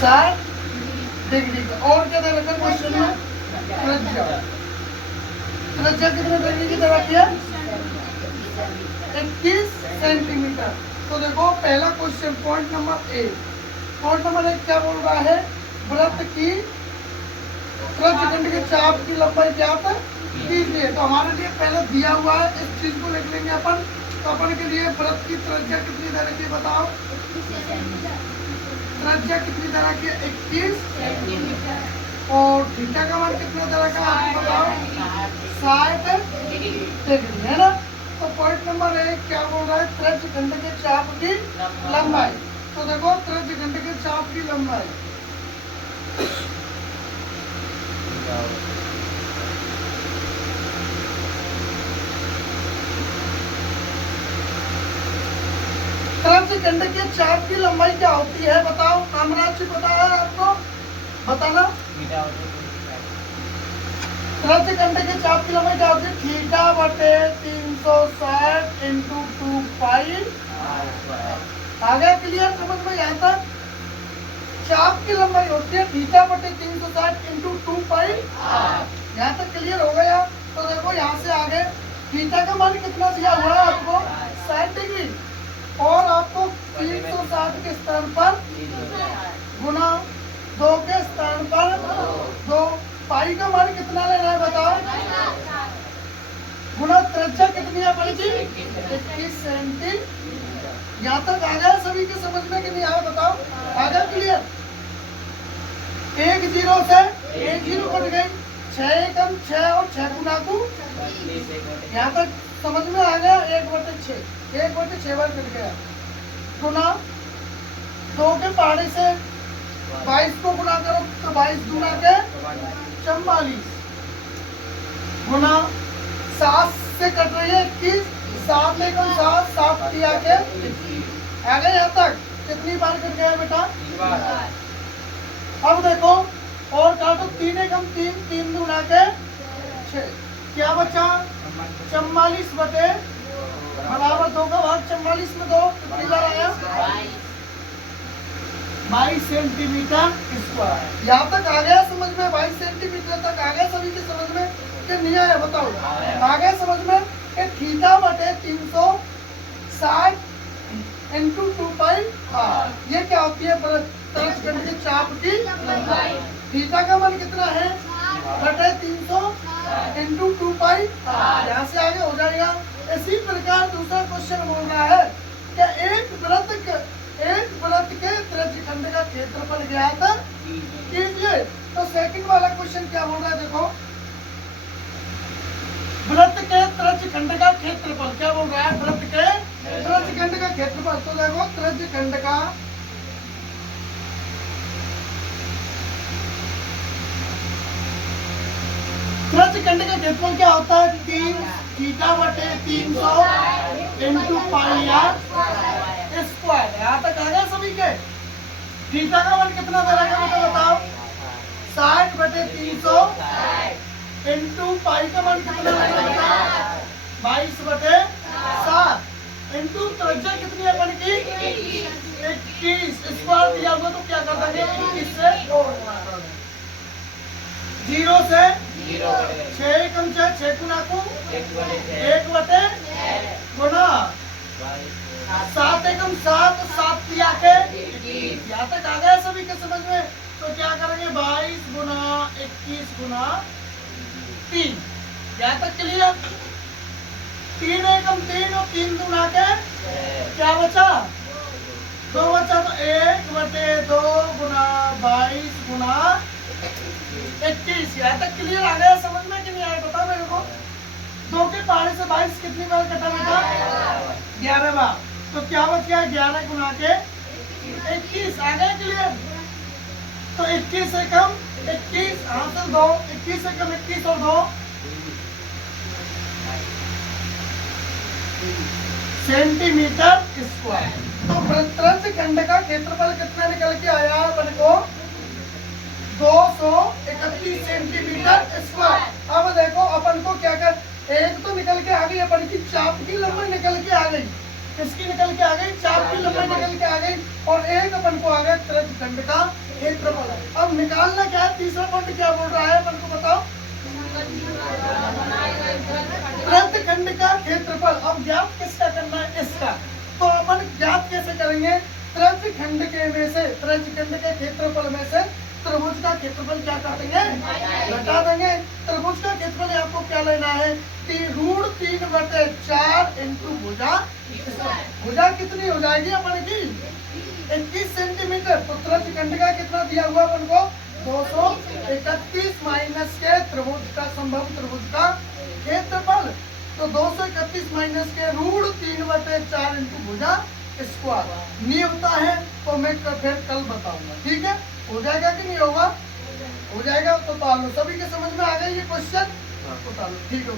60 degree का। और क्या दे रखा क्वेश्चन में? त्रिज्या। त्रिज्या कितने डिग्री की दे रखी है? 21 सेंटीमीटर। तो देखो पहला question point number A. Point number 1 क्या बोल रहा है? वृत्त की त्रिज्यखंड के चाप की लंबाई ज्ञात कीजिए। तो हमारे लिए पहले दिया हुआ है, इस चीज को लिख लेंगे अपन। तो अपन के लिए वृत्त की त्रिज्या कितनी दे रखी है बताओ? त्रिज्या कितनी दे रखी है? 21 सेंटीमीटर। और थीटा का मान कितना दे रखा है आपको बताओ? 60 डिग्री है ना। तो पॉइंट नंबर 1 क्या बोल रहा है? त्रिज्यखंड के चाप की लंबाई। तो देखो त्रिज्यखंड के चाप की लंबाई त्रिज्यखंड के चाप की लंबाई क्या होती है बताओ? कामराज जी पता है आपको? बताना। त्रिज्यखंड के चाप की लंबाई क्या होती है? थीटा बटे 360 इंटू 2 पाई। आ गया क्लियर समझ में? यहाँ तक चाप की लंबाई होती है थीटा बटे 360 इंटू 2 पाई। यहाँ तक क्लियर हो गया। तो देखो यहाँ से आगे थीटा का मान कितना दिया हुआ है आपको? 60 डिग्री। और आपको 360 के स्थान पर गुना 2 के स्थान पर 2 पाई का मान कितना लेना है बताओ? गुना त्रिज्या कितनी है पड़ेगी? 21 सेंटीमीटर। यहाँ तक आ गया सभी के समझ में कि नहीं आया बताओ? आ गया क्लियर? 1 0 से 1 0 कट गई, 6 एकम 6 और 6 गुना को। यहाँ तक समझ में आ गया? 1/6 1/6 बार कट गया। गुना 2 के पहाड़े से 22 को गुना करो तो 22 गुना के 44 गुना 7 से कट रही है 21, 7 एकम 7 7 दिया के आ गए। यहाँ तक कितनी बार कट गया बेटा? अब देखो और काटो 3 एकम 3 3 गुना के 6 क्या बचा? 44 बटे बराबर 2 का भाग 44 में 2 कितनी बार आया? 22 सेंटीमीटर स्क्वायर। यहाँ तक आ गया समझ में? 22 सेंटीमीटर तक आ गया सभी के समझ में कि नहीं आया बताओ? आ गया समझ में कि थीटा बटे 360 इंटू 2 पाई ये क्या होती है? त्रिज्यखंड के चाप की लंबाई। थीटा का मान कितना है? बटे 300 इंटू 2 पाई। यहाँ से आगे हो जाएगा। इसी प्रकार दूसरा क्वेश्चन बोल रहा है कि एक वृत्त के त्रिज्यखंड का क्षेत्रफल ज्ञात कीजिए। तो सेकंड वाला क्वेश्चन क्या बोल रहा है देखो? वृत्त के त्रिज्यखंड का क्षेत्रफल क्या बोल रहा है? वृत्त के त्रिज्यखंड का क्षेत्रफल। तो देखो त्रिज्यखंड का क्षेत्रफल क्या होता है? 3 थीटा बटे 300 इंटू पाई आर स्क्वायर। यहाँ तक आ गया सभी के? थीटा का मान कितना दे रखा है बताओ? 60 बटे 300 इंटू पाई का मान कितना लगेगा बताओ? 22 बटे 7 इंटू त्रिज्या कितनी है अपन की? 21 स्क्वायर दिया हुआ तो क्या कर देंगे? 21 से 0 से 6 एकम 6 गुना को 1/6 गुना 7 एकम 7 7 दिया के। यहाँ तक आ गया सभी के समझ में? तो क्या करेंगे? 22 गुना 21 गुना 3। यहाँ तक क्लियर? 3 एकम 3 और 3 गुना के क्या बचा? 2 बचा। तो 1/2 गुना 22 गुना 21। यहाँ तक क्लियर आ गया समझ में कि नहीं आया बताओ मेरे को? 2 के पहाड़े से 22 कितनी बार कटा बेटा? 11 बार। तो क्या बच गया? 11 गुना के 21। आ गया क्लियर? तो 21 से कम 21 हासिल 2, 21 से कम 21 और 2 सेंटीमीटर स्क्वायर। तो त्रिज्यखंड का क्षेत्रफल कितना निकल के आया अपन को? 231 सेंटीमीटर स्क्वायर। अब देखो अपन को क्या कर, एक तो निकल के आ गई अपन की चाप की लंबाई निकल के आ गई। किसकी निकल के आ गई? चाप की लंबाई निकल के आ गई। और एक अपन को आ गया त्रिज्यखंड का क्षेत्रफल। अब निकालना क्या है, तीसरा पॉइंट क्या बोल रहा है अपन को बताओ, वृत्तखंड का क्षेत्रफल। अब ज्ञात किसका करना है, इसका। तो अपन ज्ञात कैसे करेंगे, त्रिज्यखंड के में से, त्रिज्यखंड के क्षेत्रफल में से त्रिभुज का क्षेत्रफल क्या कर देंगे, घटा देंगे। त्रिभुज का क्षेत्रफल आपको क्या लेना है कि √3/4 इंटू भुजा। भुजा कितनी हो जाएगी अपन की 21 सेंटीमीटर। तो त्रिज्यखंड का कितना दिया हुआ अपन को 231 माइनस के त्रिभुज का संभव त्रिभुज का क्षेत्रफल। तो 231 माइनस के √3/4 इंटू भुजा स्क्वायर नहीं होता है तो मैं फिर कल बताऊंगा, ठीक है। हो जाएगा कि नहीं होगा, हो जाएगा। तो तालो सभी के समझ में आ गया ये क्वेश्चन, तो तालो ठीक है।